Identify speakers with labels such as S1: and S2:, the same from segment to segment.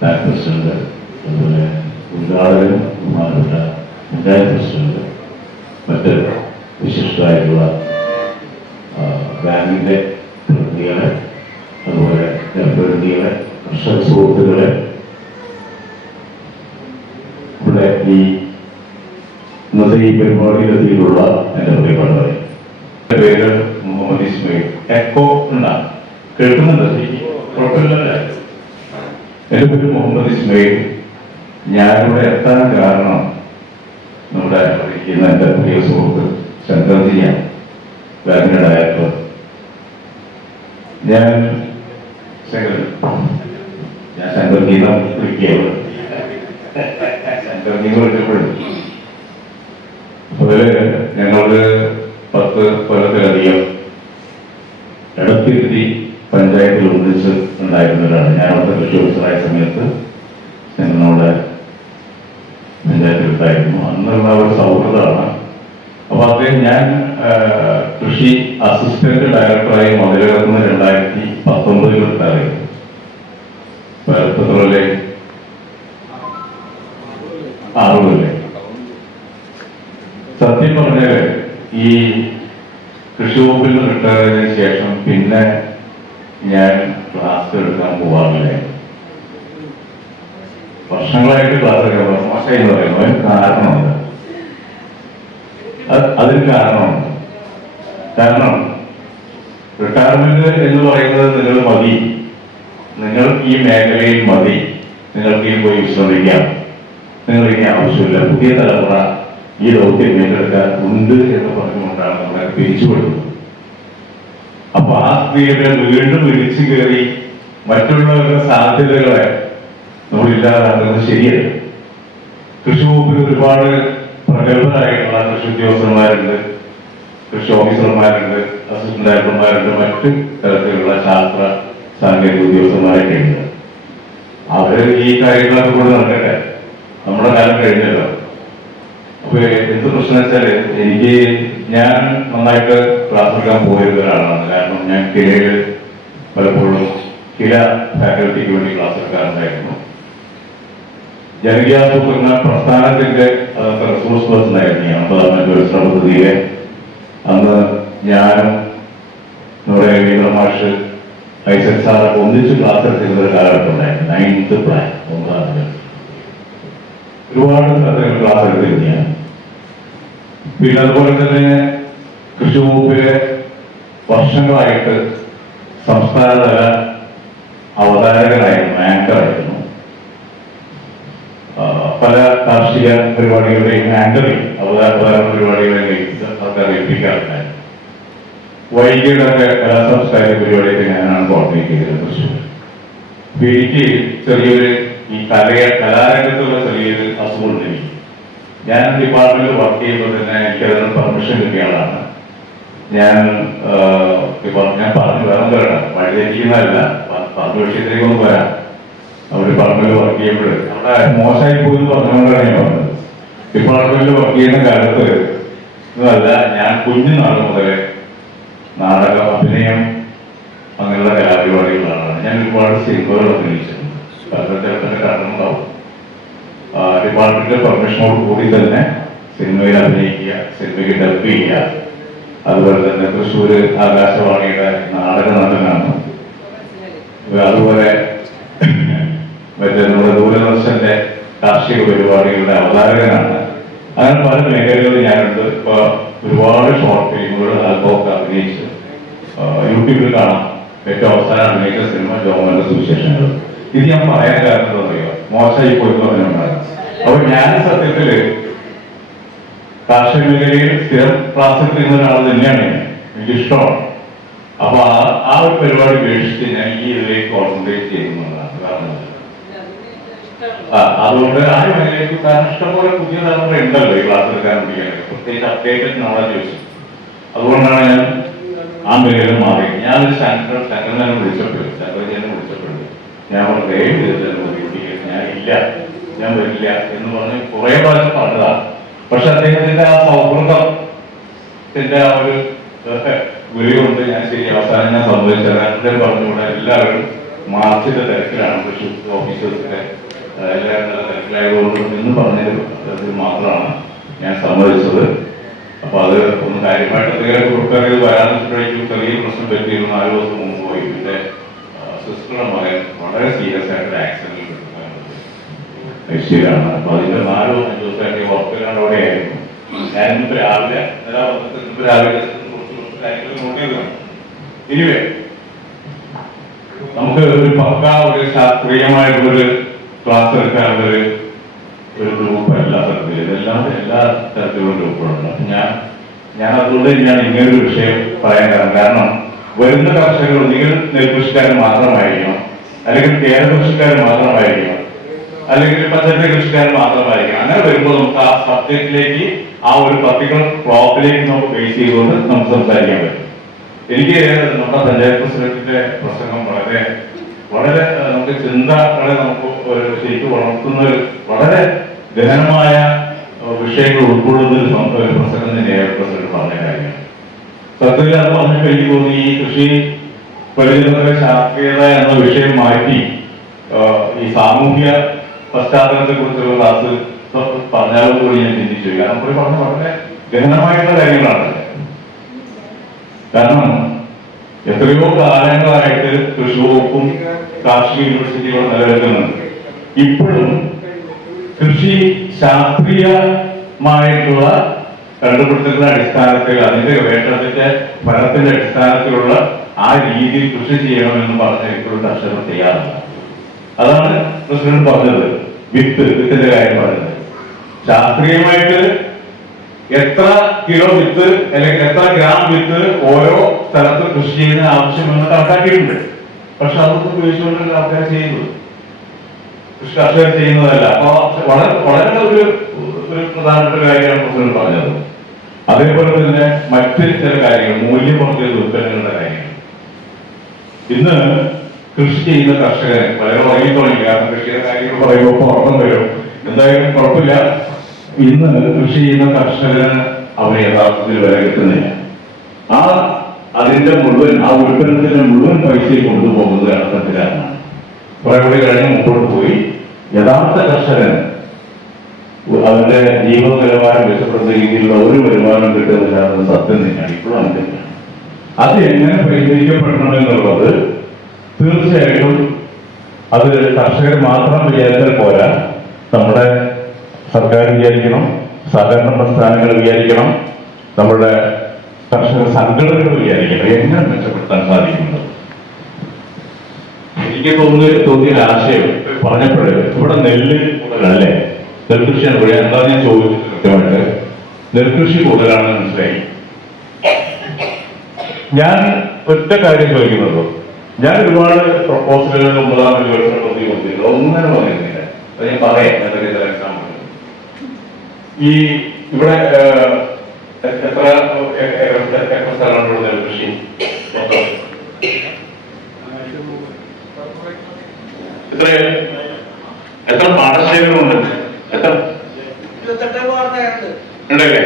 S1: Bank president അതുപോലെ ബഹുമാനപ്പെട്ട panchayat president മറ്റ് വിശിഷ്ടരായിട്ടുള്ള ആ, ബാങ്കിന്റെ പ്രതിനിധികളെ അതുപോലെ ജനപ്രതിനിധികളെ കർഷക സുഹൃത്തുക്കളെ. ഇവിടെ ഈ ഇന്നത്തെ ഈ എന്റെ പേര് മുഹമ്മദ് ഇസ്മയിൽ. എക്കോ ഉണ്ടാ കേൾക്കുന്നുണ്ട് കുഴപ്പമില്ലല്ലേ? പേര് മുഹമ്മദ് ഇസ്മയിൽ ഞാനിവിടെ എത്താൻ കാരണം നമ്മുടെ ഇരിക്കുന്ന എന്റെ പ്രിയ സുഹൃത്ത് ശങ്കർജിയാണ് ബാങ്കിന്റെ ഡയറക്ടർ ഞാൻ ശങ്കർ ഞാൻ ശങ്കർജീനെ വിളിക്കുകയാണ്. വിളിച്ചപ്പോഴും അതിൽ ഞങ്ങൾക്ക് പത്ത് കൊല്ലത്തിലധികം ഇടത്തിരുത്തി പഞ്ചായത്തിൽ ഒന്നിച്ച് ഉണ്ടായിരുന്നവരാണ്. ഞാൻ അവിടുത്തെ കൃഷി ഓഫീസറായ സമയത്ത് ഞങ്ങളുടെ പഞ്ചായത്തിൽ ഉണ്ടായിരുന്നു അന്നുള്ള ഒരു സൗഹൃദമാണ്. അപ്പൊ അദ്ദേഹം ഞാൻ കൃഷി അസിസ്റ്റന്റ് ഡയറക്ടറായി മതിലിറക്കുന്ന രണ്ടായിരത്തി പത്തൊമ്പതിൽ ഉണ്ടായിരുന്നു ആറുമല്ലേ സത്യം പറഞ്ഞാൽ ഈ കൃഷി വകുപ്പിൽ റിട്ടയർ ചെയ്തതിനു ശേഷം പിന്നെ ഞാൻ ക്ലാസ് എടുക്കാൻ പോവാറില്ല? വർഷങ്ങളായിട്ട് ക്ലാസ് എടുക്കാൻ മോശം എന്ന് അതിന് കാരണമുണ്ട്. അതിന് കാരണം റിട്ടയർമെന്റ് എന്ന് പറയുന്നത് നിങ്ങൾ മതി. നിങ്ങൾ ഈ മേഖലയിൽ മതി. നിങ്ങൾക്ക് ഈ പോയി വിശ്രമിക്കാം. നിങ്ങൾ ഇനി ആവശ്യമില്ല. പുതിയ തലമുറ ഈ ദൗത്യം ഏറ്റെടുക്കാൻ ഉണ്ട് എന്ന് പറഞ്ഞുകൊണ്ടാണ് നമ്മളെ പിരിച്ചുവിടുന്നത്. അപ്പൊ ആ സ്ത്രീയുടെ വീണ്ടും വിളിച്ചു കയറി മറ്റുള്ളവരുടെ സാധ്യതകളെ നമ്മൾ ഇല്ലാതാക്കുന്നത് ശരിയല്ല. കൃഷി വകുപ്പിൽ ഒരുപാട് പ്രഗത്ഭരായിട്ടുള്ള കൃഷി ഉദ്യോഗസ്ഥന്മാരുണ്ട്. കൃഷി ഓഫീസർമാരുണ്ട് അസിസ്റ്റന്റ് ഡയറക്ടർമാരുണ്ട് മറ്റ് തരത്തിലുള്ള ശാസ്ത്ര സാങ്കേതിക ഉദ്യോഗസ്ഥന്മാരൊക്കെ ഉണ്ട്. അവർ ഈ കാര്യങ്ങളൊക്കെ കൂടെ നടക്കട്ടെ. നമ്മുടെ കാലം കഴിഞ്ഞല്ലോ. അപ്പൊ എന്ത് പ്രശ്നം വെച്ചാൽ എനിക്ക് ഞാൻ നന്നായിട്ട് ക്ലാസ് പോയ ഒരാളാണ് കാരണം ഞാൻ കിലയിൽ പലപ്പോഴും ചില ഫാക്കൽറ്റിക്ക് വേണ്ടി ക്ലാസ് എടുക്കാറുണ്ടായിരുന്നു. ജനകീയാസൂത്രണ പ്രസ്ഥാനത്തിന്റെ റിസോഴ്സ് പേഴ്സൺ ആയിരുന്നു ഞാൻ അമ്പതാം വികസന പദ്ധതിയിലെ അന്ന് ഞാനും നമ്മുടെ മാഷ് ഐസക് സാറൊക്കെ ഒന്നിച്ച് ക്ലാസ് എടുക്കുന്ന ഒരു കാലഘട്ടം ഉണ്ടായിരുന്നു. നയൻത്ത് പ്ലാൻ ഒമ്പതാം ഒരുപാട് ക്ലാസ് എടുത്തിരുന്നു ഞാൻ. പിന്നെ അതുപോലെ തന്നെ കൃഷി വകുപ്പിലെ വർഷങ്ങളായിട്ട് സംസ്ഥാനതല അവതാരകനായിരുന്നു ആങ്കറായിരുന്നു. പല കാർഷിക പരിപാടികളുടെയും ആങ്കറിങ് അവതാര പരിപാടികളെയും സർക്കാർ ഏൽപ്പിക്കാറുണ്ടായിരുന്നു വൈകിട്ടൊക്കെ കലാസംസ്കാരിക പരിപാടിയൊക്കെ ഞാനാണ് കോർഡിനേറ്റ് ചെയ്തത്. തൃശ്ശൂർ എനിക്ക് ചെറിയൊരു ഈ കലയ കലാരംഗത്തുള്ള ചെറിയൊരു അസുഖമുണ്ട് എനിക്ക് ഞാൻ ഡിപ്പാർട്ട്മെന്റിൽ വർക്ക് ചെയ്യുമ്പോൾ തന്നെ എനിക്ക് അതിന് പെർമിഷൻ കിട്ടിയ ആളാണ്. ഞാൻ ഞാൻ പറഞ്ഞു വേറെ വരണം വഴിതെറ്റിക്കുന്നതല്ല പറഞ്ഞു വിഷയത്തിലേക്ക് ഒന്ന് വരാം അവർ പറമ്പിൽ വർക്ക് ചെയ്യുമ്പോൾ അവിടെ മോശമായി പോയി പറഞ്ഞുകൊണ്ടാണ് ഞാൻ പറഞ്ഞത്. ഡിപ്പാർട്ട്മെന്റിൽ വർക്ക് ചെയ്യുന്ന കാലത്ത് ഇതല്ല ഞാൻ കുഞ്ഞുനാൾ മുതലേ നാടകം അഭിനയം അങ്ങനെയുള്ള കലാപരിപാടികളാണ് ഞാൻ ഒരുപാട് സിനിമകൾ അഭിനയിച്ചിട്ടുണ്ട്. കാരണം കാരണമുണ്ടാവും. ഡിപ്പാർട്ട്മെന്റിന്റെ പെർമിഷനോട് കൂടി തന്നെ സിനിമയിൽ അഭിനയിക്കുക സിനിമയ്ക്ക് ഡബ് ചെയ്യുക. അതുപോലെ തന്നെ തൃശ്ശൂര് ആകാശവാണിയുടെ നാടക നടനാണ്. അതുപോലെ മറ്റേ നമ്മുടെ ദൂരദർശന്റെ കാർഷിക പരിപാടികളുടെ അവതാരകനാണ്. അങ്ങനെ പല മേഖലകളിൽ ഞാനുണ്ട്. ഇപ്പൊ ഒരുപാട് ഷോർട്ട് ഫിലിമുകൾ ആൽബമൊക്കെ അഭിനയിച്ച് യൂട്യൂബിൽ കാണാം. ഏറ്റവും അവസാനം അഭിനയിച്ച സിനിമ ജോമന്റെ സുവിശേഷങ്ങൾ. ഇത് ഞാൻ പറയാൻ കാരണം എന്താ പറയുക മോശമായി പോയി പറഞ്ഞുണ്ടായിരുന്നു അപ്പൊ ഞാൻ സത്യത്തിൽ കാർഷിക മേഖലയിൽ സ്ഥിരം ക്ലാസ് എടുക്കുന്ന ഒരാൾ തന്നെയാണ്. എനിക്കിഷ്ടമാണ് അപ്പൊ ആ ഒരു പരിപാടി ഉപേക്ഷിച്ച് ഞാൻ ഈ ഇതിലേക്ക് കോൺസെൻട്രേറ്റ് ചെയ്യുന്നതാണ് കാരണം അതുകൊണ്ട് ആ മേഖലയ്ക്ക് കാരണം ഇഷ്ടംപോലെ പുതിയ തലമുറ ഉണ്ടല്ലോ ഈ ക്ലാസ് എടുക്കാൻ പഠിക്കാനൊക്കെ പ്രത്യേകിച്ച് അപ്ഡേറ്റഡ് നോളജ് വെച്ച്. അതുകൊണ്ടാണ് ഞാൻ ആ മേഖല മാറി. ഞാനൊരു ശങ്കർ ശങ്കരൻ തന്നെ വിളിച്ചപ്പോൾ ശങ്കരൻ തന്നെ വിളിച്ചപ്പോൾ ഞാൻ ദയവ് ചെയ്തിട്ട് ഞാൻ ഇല്ല ഞാൻ വരില്ല എന്ന് പറഞ്ഞ് കുറെ പ്രാവശ്യം പറഞ്ഞതാണ് പക്ഷെ അദ്ദേഹത്തിന്റെ ആ സൗഹൃദത്തിന്റെ ആ ഒരു ഏഹ്, ഞാൻ ശരി അവസാനം ഞാൻ സംഭവിച്ചത് അദ്ദേഹം പറഞ്ഞുകൂടെ എല്ലാവരും മാർച്ചിന്റെ തിരക്കിലാണ് കൃഷി ഓഫീസേഴ്സിന്റെ എല്ലാവരും നല്ല തിരക്കിലായതുകൊണ്ട് എന്ന് പറഞ്ഞത് മാത്രമാണ് ഞാൻ സമ്മതിച്ചത്. അപ്പൊ അത് ഒന്ന് കാര്യമായിട്ട് ചെറിയ പ്രശ്നം പറ്റിയിരുന്നു. നാല് ദിവസം മുമ്പ് പോയി. വളരെ സീരിയസ് ആയിട്ട് ശരിയാണ് അപ്പൊ അതിന്റെ നാലോ അഞ്ചോ ദിവസമായിട്ട് വർക്കിലാണ് അവിടെ ആയിരുന്നു ഞാൻ ഇന്ന് രാവിലെ രാവിലെ ഇനിവേ നമുക്ക് ഒരു പക്ക ഒരു ശാസ്ത്രീയമായിട്ടുള്ളൊരു ക്ലാസ് എടുക്കാനുള്ളൊരു ഒരു ഗ്രൂപ്പ് എല്ലാ തരത്തിലും. ഇതെല്ലാം എല്ലാ തരത്തിലുള്ള ഗ്രൂപ്പുകളുണ്ട് അപ്പൊ ഞാൻ ഞാൻ അതുകൊണ്ട് ഞാൻ ഇങ്ങനൊരു വിഷയം പറയാൻ കാരണം. കാരണം വരുന്ന കർഷകർ ഒന്നുകിൽ നെൽകൃഷിക്കാർ മാത്രമായിരിക്കണം അല്ലെങ്കിൽ കേര കൃഷിക്കാർ മാത്രമായിരിക്കണം. അല്ലെങ്കിൽ പച്ചക്കറി കൃഷിക്കാരൻ മാത്രമായിരിക്കും അങ്ങനെ വരുമ്പോൾ നമുക്ക് ആ സബ്ജക്റ്റിലേക്ക് ആ ഒരു പർട്ടിക്കുലർ ക്രോപ്പിലേക്ക് നമുക്ക് ഫേസ് ചെയ്തുകൊണ്ട് നമുക്ക് സംസാരിക്കാൻ പറ്റും. എനിക്ക് നമ്മുടെ പഞ്ചായത്ത് പ്രസിഡന്റിന്റെ പ്രസംഗം വളരെ വളരെ നമുക്ക് ചിന്തകളെ നമുക്ക് ഒരു ശരിക്കും വളർത്തുന്ന ഒരു വളരെ ഗഹനമായ വിഷയങ്ങൾ ഉൾക്കൊള്ളുന്ന ഒരു പ്രസംഗം തന്നെയാണ് പ്രസിഡന്റ് പറഞ്ഞ കാര്യമാണ്. സത്യത്തിൽ അത് പറഞ്ഞപ്പോൾ എനിക്ക് തോന്നി ഈ കൃഷി പരിചരണ ശാസ്ത്രീയത എന്ന വിഷയം മാറ്റി ഈ സാമൂഹ്യ പശ്ചാത്തലത്തെ കുറിച്ചുള്ള ക്ലാസ് പറഞ്ഞാലും കൂടി ഞാൻ ചിന്തിച്ചു. കാരണം പുള്ളി പറഞ്ഞ വളരെ ഗഹനമായിട്ടുള്ള കാര്യങ്ങളാണ് കാരണം എത്രയോ കാലങ്ങളായിട്ട് കൃഷിവകുപ്പും കാർഷിക യൂണിവേഴ്സിറ്റികളും നിലനിൽക്കുന്നുണ്ട്. ഇപ്പോഴും കൃഷി ശാസ്ത്രീയമായിട്ടുള്ള കണ്ടുപിടുത്തങ്ങളുടെ അടിസ്ഥാനത്തിൽ അതിന്റെ ഗവേഷണത്തിന്റെ ഫലത്തിന്റെ അടിസ്ഥാനത്തിലുള്ള ആ രീതിയിൽ കൃഷി ചെയ്യണമെന്ന് പറഞ്ഞ ഇപ്പോഴും കർഷകർ ചെയ്യാറില്ല അതാണ് പ്രസിഡന്റ് പറഞ്ഞത്. വിത്ത് വിത്തിന്റെ കാര്യം പറഞ്ഞത്. ശാസ്ത്രീയമായിട്ട് എത്ര കിലോ വിത്ത് അല്ലെങ്കിൽ എത്ര ഗ്രാം വിത്ത് ഓരോ സ്ഥലത്ത് കൃഷി ചെയ്യുന്ന ആവശ്യമെന്ന് കണക്കാക്കിയിട്ടുണ്ട്. പക്ഷെ അതൊക്കെ ഉപയോഗിച്ചുകൊണ്ടല്ല ആൾക്കാർ ചെയ്യുന്നത്. കൃഷി കർഷകർ ചെയ്യുന്നതല്ല. അപ്പൊ വളരെ വളരെ ഒരു ഒരു പ്രധാനപ്പെട്ട കാര്യമാണ് പ്രസിഡന്റ് പറഞ്ഞത്. അതേപോലെ തന്നെ മറ്റു ചില കാര്യങ്ങൾ മൂല്യം വർദ്ധിത ഉൽപ്പന്നങ്ങളുടെ കാര്യങ്ങൾ. ഇന്ന് കൃഷി ചെയ്യുന്ന കർഷകരെ. വളരെ ഉറങ്ങി തുടങ്ങി കാരണം കൃഷിയുടെ കാര്യങ്ങൾ പറയുമ്പോൾ ഉറക്കം വരും. എന്തായാലും കുഴപ്പമില്ല. ഇന്ന് കൃഷി ചെയ്യുന്ന കർഷകന് അവർ യഥാർത്ഥത്തിൽ വില കിട്ടുന്നില്ല. ആ അതിന്റെ മുഴുവൻ ആ ഉൽപ്പന്നത്തിന്റെ മുഴുവൻ പൈസയും കൊണ്ടുപോകുന്നത് അർത്ഥത്തിലാണ്. കുറെ കൂടി കഴിഞ്ഞ് മുമ്പോട്ട് പോയി. യഥാർത്ഥ കർഷകൻ അവന്റെ ജീവിത നിലവാരം മെച്ചപ്പെടുന്ന രീതിയിലുള്ള ഒരു വരുമാനം കിട്ടുന്നില്ല സത്യം തന്നെയാണ്. ഇപ്പോഴും അത് എങ്ങനെ പരിഹരിക്കപ്പെടണമെന്നുള്ളത് തീർച്ചയായിട്ടും അത് കർഷകർ മാത്രം വിചാരിച്ചാൽ പോരാ. നമ്മുടെ സർക്കാർ വിചാരിക്കണം സഹകരണ പ്രസ്ഥാനങ്ങൾ വിചാരിക്കണം നമ്മുടെ കർഷക സംഘടനകൾ വിചാരിക്കണം. എങ്ങനെ മെച്ചപ്പെടുത്താൻ സാധിക്കുന്നത്? എനിക്ക് തോന്നിയ ആശയം പറഞ്ഞപ്പോഴേ ഇവിടെ നെല്ല് കൂടുതലല്ലേ? നെൽകൃഷിയാണ് ഇവിടെ. എന്താ ഞാൻ ചോദിച്ചത് കൃത്യമായിട്ട്? നെൽകൃഷി കൂടുതലാണെന്ന് മനസ്സിലായി. ഞാൻ ഒറ്റ കാര്യം ചോദിക്കുന്നത്. ഞാൻ ഒരുപാട് പ്രപ്പോസലുകൾ ഒമ്പതാം പ്രതി കൊടുത്തിട്ടുണ്ട് ഒന്നിനും അത് ഞാൻ പറയാം എന്തൊക്കെ ചില എക്സാമ്പിൾ ഈ ഇവിടെ എത്ര എത്ര നെൽകൃഷി? മൊത്തം. എത്ര എത്ര പാടശേഖരമുണ്ട്? എത്ര? ഉണ്ടല്ലേ?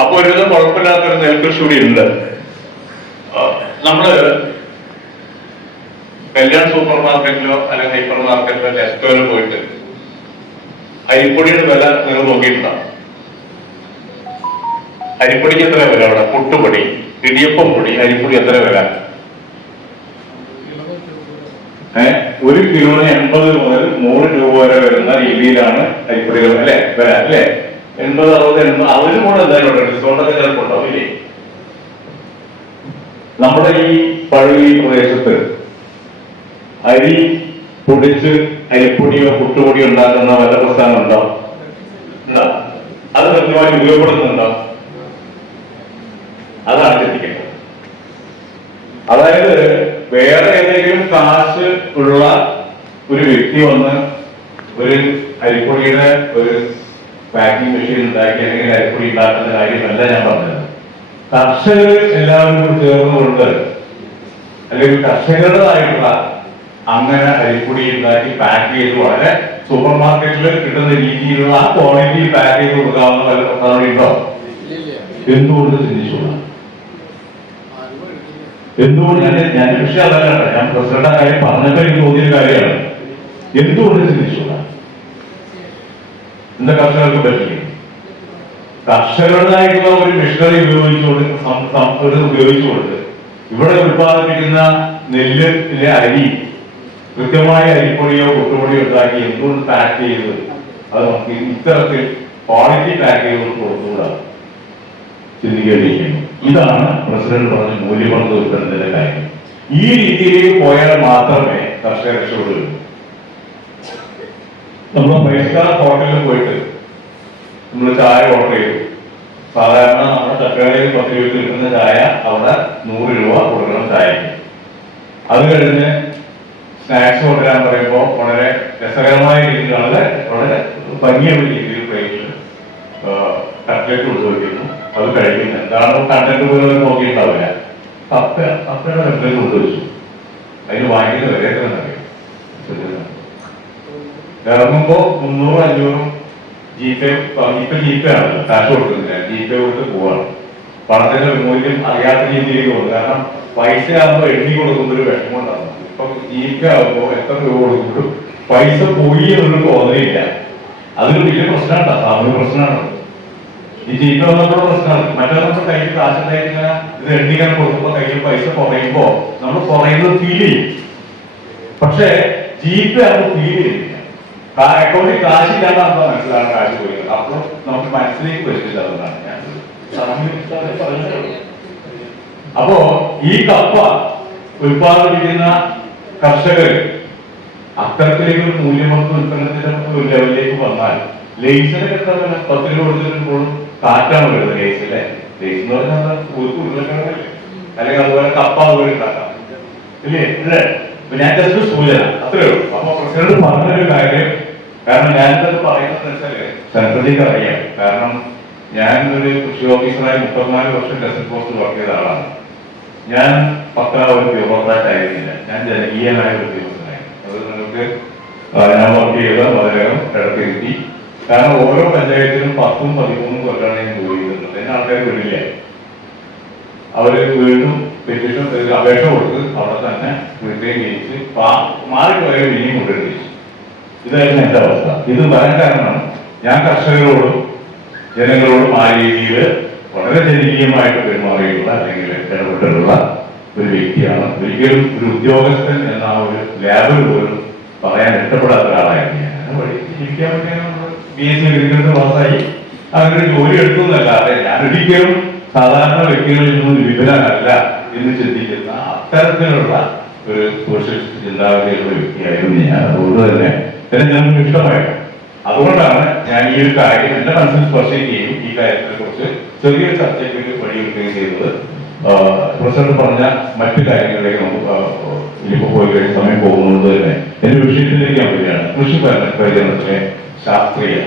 S1: അപ്പൊ ഒരുവിധം കുഴപ്പമില്ലാത്തൊരു നെൽകൃഷി കൂടി ഉണ്ട്. നമ്മൾ കല്യാൺ സൂപ്പർ മാർക്കറ്റിലോ അല്ലെങ്കിൽ ഹൈപ്പർ മാർക്കറ്റിലോ ടെസ്റ്റോയിലോ പോയിട്ട് അരിപ്പൊടിയുടെ വില നിങ്ങൾ നോക്കിയിട്ടുണ്ടോ? അരിപ്പൊടിക്ക് എത്ര വില അവിടെ? പുട്ടുപൊടി ഇടിയപ്പം പൊടി അരിപ്പൊടി എത്ര വില? ഏഹ് ഒരു കിലോന് എൺപത് മുതൽ നൂറ് രൂപ വരെ വരുന്ന രീതിയിലാണ് അരിപ്പൊടികൾ അല്ലെ? വില അല്ലെ? എൺപത് അറുപത് എൺപത് അവരും കൂടെ എന്തായാലും ഡിസ്കൗണ്ടൊക്കെ ചിലപ്പോ ഒക്കെ ചിലപ്പോൾ ഉണ്ടാവും നമ്മുടെ ഈ പഴയ പ്രദേശത്ത് അരി പൊടിച്ച് അരിപ്പൊടിയോ പുട്ടുപൊടിയോ ഉണ്ടാക്കുന്ന വല്ല പ്രസ്ഥാനം ഉണ്ടോ? അത് കൃത്യമായി ഉപയോഗപ്പെടുത്തുന്നുണ്ടോ അതാണ് ചിന്തിക്കേണ്ടത്. അതായത് വേറെ ഏതെങ്കിലും കാശ് ഉള്ള ഒരു വ്യക്തി വന്ന് ഒരു അരിപ്പൊടിയുടെ ഒരു പാക്കിംഗ് മെഷീൻ ഉണ്ടാക്കി അല്ലെങ്കിൽ അരിപ്പൊടി ഉണ്ടാക്കുന്ന കാര്യമല്ല ഞാൻ പറഞ്ഞത്. കർഷകർ എല്ലാവരും കൂടി ചേർന്നുകൊണ്ട് അല്ലെങ്കിൽ കർഷകരുടേതായിട്ടുള്ള അങ്ങനെ അരിപ്പൊടി ഉണ്ടാക്കി പാക്ക് ചെയ്ത് വളരെ സൂപ്പർ മാർക്കറ്റിൽ കിട്ടുന്ന രീതിയിലുള്ള ആ ക്വാളിറ്റി പാക്ക് ചെയ്ത് കൊടുക്കാവുന്ന വല്ല പ്രധാനം ഉണ്ടോ? എന്തുകൊണ്ട് ചിന്തിച്ചോളാം. എന്തുകൊണ്ട് തന്നെ ഞാൻ പക്ഷേ അതല്ല ഞാൻ പ്രസിഡന്റ് കാര്യം പറഞ്ഞപ്പോൾ എനിക്ക് തോന്നിയ കാര്യമാണ്. എന്തുകൊണ്ട് ചിന്തിച്ചോളാം. എന്താ കർഷകർക്ക് പറ്റില്ല? കർഷകരുടേതായിട്ടുള്ള ഒരു മിഷനറി ഉപയോഗിച്ചുകൊണ്ട് ഉപയോഗിച്ചുകൊണ്ട് ഇവിടെ ഉത്പാദിപ്പിക്കുന്ന നെല്ലിലെ അരി കൃത്യമായ അരിപ്പൊടിയോ കുട്ടുപൊടിയോ ഉണ്ടാക്കി എന്തുകൊണ്ട് പാക്ക് ചെയ്ത് അത് നമുക്ക് ഇത്തരത്തിൽ ക്വാളിറ്റി ചെയ്ത് കൊടുത്തുകൂടാ? ചിന്തിക്കേണ്ടിയിരിക്കുന്നു. ഇതാണ് പ്രസിഡന്റ് പറഞ്ഞ മൂല്യവർദ്ധ ഉൽപ്പന്നത്തിന്റെ കാര്യം. ഈ രീതിയിലേക്ക് പോയാൽ മാത്രമേ കർഷക രക്ഷപ്പെടുകയുള്ളൂ. നമ്മൾ ഫൈവ് ഹോട്ടലിൽ പോയിട്ട് നമ്മൾ ചായ ഓർഡർ ചെയ്തു. സാധാരണ നമ്മുടെ തട്ടുകടയിൽ പത്ത് രൂപ കിട്ടുന്ന ചായ അവിടെ നൂറ് രൂപ കൊടുക്കണം ചായക്ക്. അത് കഴിഞ്ഞ് സ്നാക്സ് കൊണ്ടുവരാൻ പറയുമ്പോൾ വളരെ രസകരമായ രീതിയിലാണ് വളരെ ഭംഗിയുള്ള രീതിയിൽ പ്ലേറ്റിൽ കട്ട്ലറ്റ് കൊടുത്തു വയ്ക്കുന്നു അത് കഴിക്കുന്നത് കാരണം കണ്ടന്റ് പോലും നോക്കിയിട്ടുണ്ടാവില്ല. പപ്പ പപ്പയുടെ കട്ട്ലറ്റ് കൊടുത്തു വെച്ചു അതിന് വാങ്ങിയത് വരെ എത്ര അറിയാം. ഇറങ്ങുമ്പോ മുന്നൂറും അഞ്ഞൂറും ജി പേ ഇപ്പൊ ജി പേ ആണല്ലോ. കാശ് കൊടുക്കുന്നില്ല. ജി പേ കൊടുത്ത് പോവാണ്. പണത്തിന്റെ മൂല്യം അറിയാത്ത രീതിയിലേക്ക് പോകുന്നു. കാരണം പൈസ ആകുമ്പോൾ എണ്ണി കൊടുക്കുമ്പോൾ ഒരു വിഷമം ഉണ്ടാകും ഇപ്പൊ ജീവിക്കാവുമ്പോ എത്ര രൂപ കൊടുക്കും? പൈസ പോയി എന്നൊരു തോന്നലില്ല അതൊരു വലിയ പ്രശ്നമാണ് സാമൂഹ്യ പ്രശ്നമാണ്. ഈ ജി പേ പ്രശ്നമാണ്. മറ്റേ നമ്മുടെ കയ്യിൽ കാശുണ്ടായിട്ട് ഇത് എണ്ണിക്കാൻ കൊടുക്കുമ്പോ കയ്യിൽ പൈസ കുറയുമ്പോ നമ്മൾ കുറയുന്നത് ഫീൽ ചെയ്യും. പക്ഷേ ജീവിക്കാൻ പേ ഫീൽ ചെയ്യില്ല അക്കൗണ്ടിൽ കാശില്ലാതെ നമ്മൾ മനസ്സിലാണ് കാശ് പോയത് അപ്പോൾ നമുക്ക് മനസ്സിലേക്ക് വരുന്നില്ല അതുകൊണ്ടാണ് ഞാൻ. അപ്പോ ഈ കപ്പ ഉൽപ്പാദിപ്പിക്കുന്ന കർഷകർ അത്തരത്തിലേക്ക് മൂല്യവർദ്ധ ഉൽപ്പന്നത്തിന്റെ ഒരു ലെവലിലേക്ക് വന്നാൽ ലേസിന് വില പത്ത് രൂപ കൊടുത്തിട്ടുമ്പോഴും കാറ്റാണ് വരുന്നത് ലേസിലെ ലേസ് എന്ന് പറഞ്ഞാൽ ഒരു അല്ലെങ്കിൽ അതുപോലെ കപ്പ അതുപോലെ ഉണ്ടാക്കാം. ഞാൻ ജസ്റ്റ് സൂചന. അത്രേ ഉള്ളൂ. അപ്പൊ പ്രസിഡന്റ് പറഞ്ഞൊരു കാര്യം. കാരണം ഞാനിത് പറയുന്നത് വെച്ചാൽ അറിയാം. കാരണം ഞാൻ ഒരു കൃഷി ഓഫീസറായി മുപ്പത്തിനാല് വർഷം ഡെസ്റ്റ് പോസ്റ്റ് വർക്ക് ചെയ്ത ആളാണ്. ഞാൻ പക്ക ഒരു ബ്യൂറോക്രാറ്റ് ഞാൻ ജനകീയനായ ഒരു ഉദ്യോഗസ്ഥനായിരുന്നു അത് നിങ്ങൾക്ക് ഞാൻ വർക്ക് ചെയ്ത മതിലകം കിടത്തിരുത്തി കാരണം ഓരോ പഞ്ചായത്തിലും പത്തും പതിമൂന്നും കൊല്ലാണ് ഞാൻ ജോലി ചെയ്തിട്ടുണ്ട് എന്നെ ആൾക്കാർ വിടില്ല. അവർ വീണ്ടും പെറ്റിഷൻ അപേക്ഷ കൊടുത്ത് അവിടെ തന്നെ വീട്ടിലേക്ക് ജയിച്ച് മാറിപ്പോയ ഇനിയും കൊണ്ടുവരും ഇതായിരുന്നു എന്റെ അവസ്ഥ. ഇത് വരാൻ കാരണം ഞാൻ കർഷകരോടും ജനങ്ങളോടും ആ രീതിയിൽ വളരെ ജനകീയമായിട്ട് പെരുമാറിയിട്ടുള്ള അല്ലെങ്കിൽ ഇടപെട്ടിട്ടുള്ള ഒരു വ്യക്തിയാണ്. ഒരിക്കലും ഒരു ഉദ്യോഗസ്ഥൻ എന്ന ഒരു ലേബൽ പോലും പറയാൻ ഇഷ്ടപ്പെടാത്ത ഒരാളായിരുന്നു ഞാൻ. അങ്ങനെ വഴി ജീവിക്കാൻ പറ്റിയാണ് പാസ്സായി അങ്ങനെ ജോലി എടുത്തു എന്നല്ലാതെ ഞാനൊരിക്കലും സാധാരണ വ്യക്തികളിൽ നിന്നും വിപുലമല്ല എന്ന് ചിന്തിക്കുന്ന അത്തരത്തിലുള്ള ഒരു സോഷ്യൽ ചിന്താഗതിയുള്ള വ്യക്തിയായിരുന്നു ഞാൻ. അതുകൊണ്ട് തന്നെ എന്നെ അതുകൊണ്ടാണ് ഞാൻ ഈ ഒരു കാര്യം എന്റെ മനസ്സിൽ സ്പർശിക്കുകയും ഈ കാര്യത്തെ കുറിച്ച് ചെറിയൊരു ചർച്ചയ്ക്ക് വഴിയൊരുക്കുകയും ചെയ്തത്. പ്രസിഡന്റ് പറഞ്ഞ മറ്റു കാര്യങ്ങളിലേക്ക് നമുക്ക് ഇനിയിപ്പോ പോയി കഴിഞ്ഞ സമയം പോകുന്നത് തന്നെ. എന്റെ വിഷയത്തിലേക്ക് ഞാൻ വരികയാണ്. കൃഷി പരിചരണത്തിലെ ശാസ്ത്രീയത.